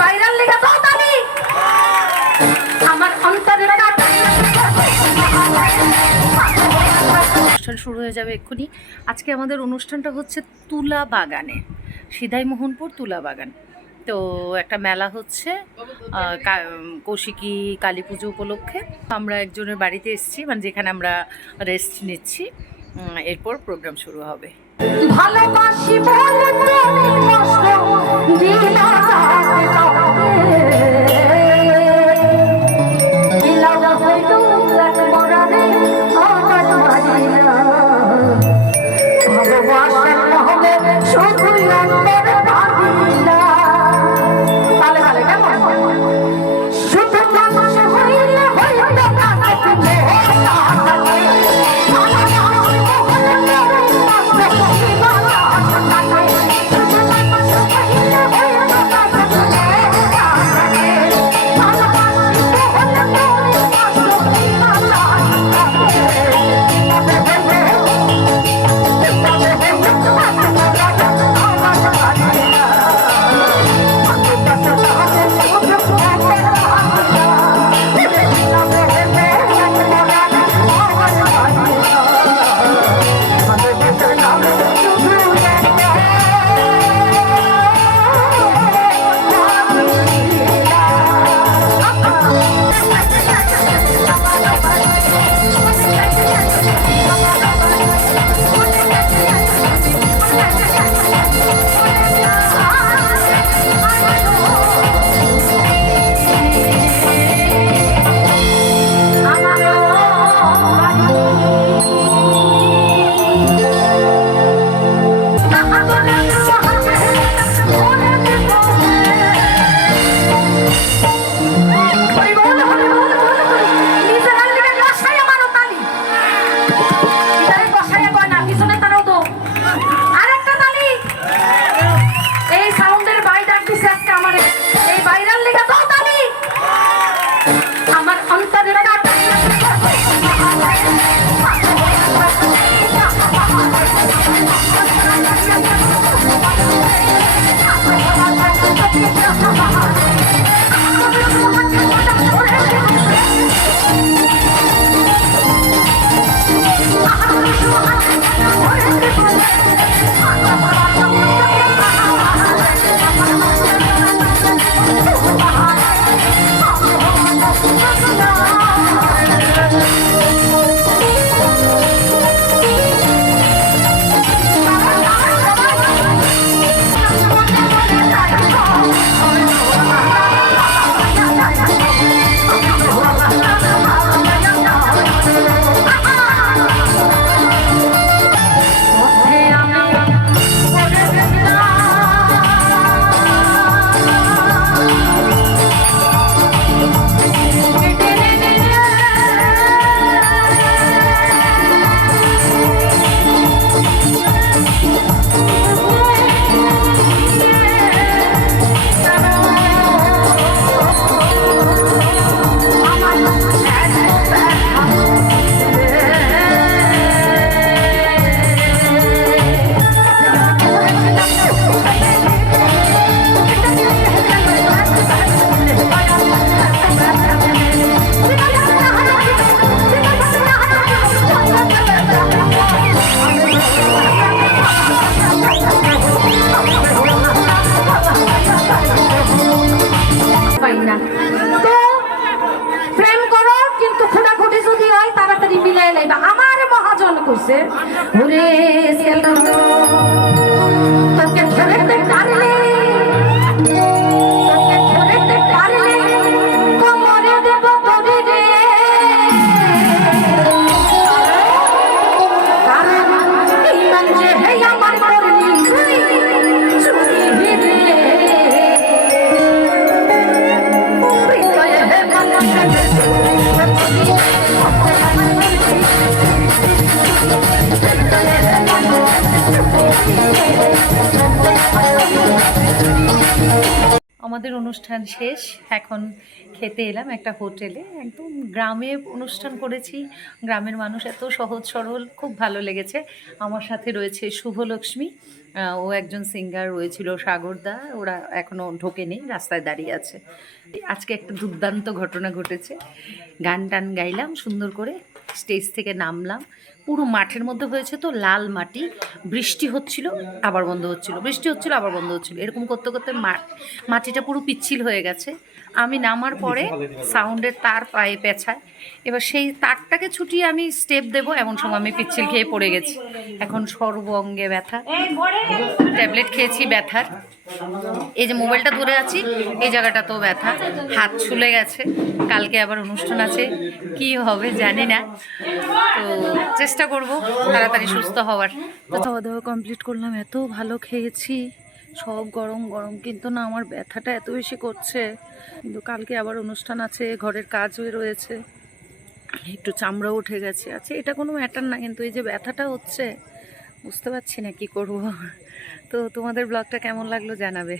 Viral লেখা তো তালি আমার অন্তরের অনুষ্ঠান শুরু হয়ে যাবে এক্ষুনি। আজকে আমাদের অনুষ্ঠানটা হচ্ছে তুলা বাগানে, সিধাইমোহনপুর তুলা বাগান। তো একটা মেলা হচ্ছে কৌশিকী কালী পুজো উপলক্ষে। আমরা একজনের বাড়িতে এসেছি, মানে যেখানে আমরা রেস্ট নিচ্ছি। এরপর প্রোগ্রাম শুরু হবে। ভালোবাসি কইছে ওরে সেলন তোকে ধরতে পারলে তোকে ধরতে পারলে কোমরে দেব তোরে রে কারণ ইমান যে হে আমার করলি চুরি রে হৃদয়ে হে মানুষের Thank you. আমাদের অনুষ্ঠান শেষ, এখন খেতে এলাম একটা হোটেলে। একদম গ্রামে অনুষ্ঠান করেছি, গ্রামের মানুষ এত সহজ সরল, খুব ভালো লেগেছে। আমার সাথে রয়েছে শুভলক্ষ্মী, ও একজন সিঙ্গার রয়েছিল, সাগরদা, ওরা এখনও ঢোকেনি, রাস্তায় দাঁড়িয়ে আছে। আজকে একটা দুর্দান্ত ঘটনা ঘটেছে, গান টান গাইলাম সুন্দর করে, স্টেজ থেকে নামলাম, পুরো মাঠের মধ্যে হয়েছে তো লাল মাটি, বৃষ্টি হচ্ছিল আবার বন্ধ হচ্ছিল, বৃষ্টি হচ্ছিল আবার বন্ধ হচ্ছিল, এরকম করতে করতে মাটিটা পুরো পিচ্ছিল হয়ে গেছে। আমি নামার পরে সাউন্ডের তার পায়ে পেঁচায়, এবার সেই তারটাকে ছুটিয়ে আমি স্টেপ দেবো, এমন সময় আমি পিচ্ছিল খেয়ে পড়ে গেছি। এখন সর্বঙ্গে ব্যথা, ট্যাবলেট খেয়েছি ব্যথার। এই যে মোবাইলটা ধরে আছি, এই জায়গাটা তো ব্যথা, হাত ছুলে গেছে। কালকে আবার অনুষ্ঠান আছে, কি হবে জানি না, তো চেষ্টা করব তাড়াতাড়ি সুস্থ হওয়ার। তো খাওয়া দাওয়া কমপ্লিট করলাম, এত ভালো খেয়েছি, সব গরম গরম, কিন্তু না আমার ব্যথাটা এত বেশি করছে। কিন্তু কালকে আবার অনুষ্ঠান আছে, ঘরের কাজ হয়ে রয়েছে, একটু চামড়া উঠে গেছে। আচ্ছা এটা কোনো ম্যাটার না, কিন্তু এই যে ব্যথাটা হচ্ছে বুঝতে পারছি না কি করব। তো তোমাদের ব্লগটা কেমন লাগলো জানাবে।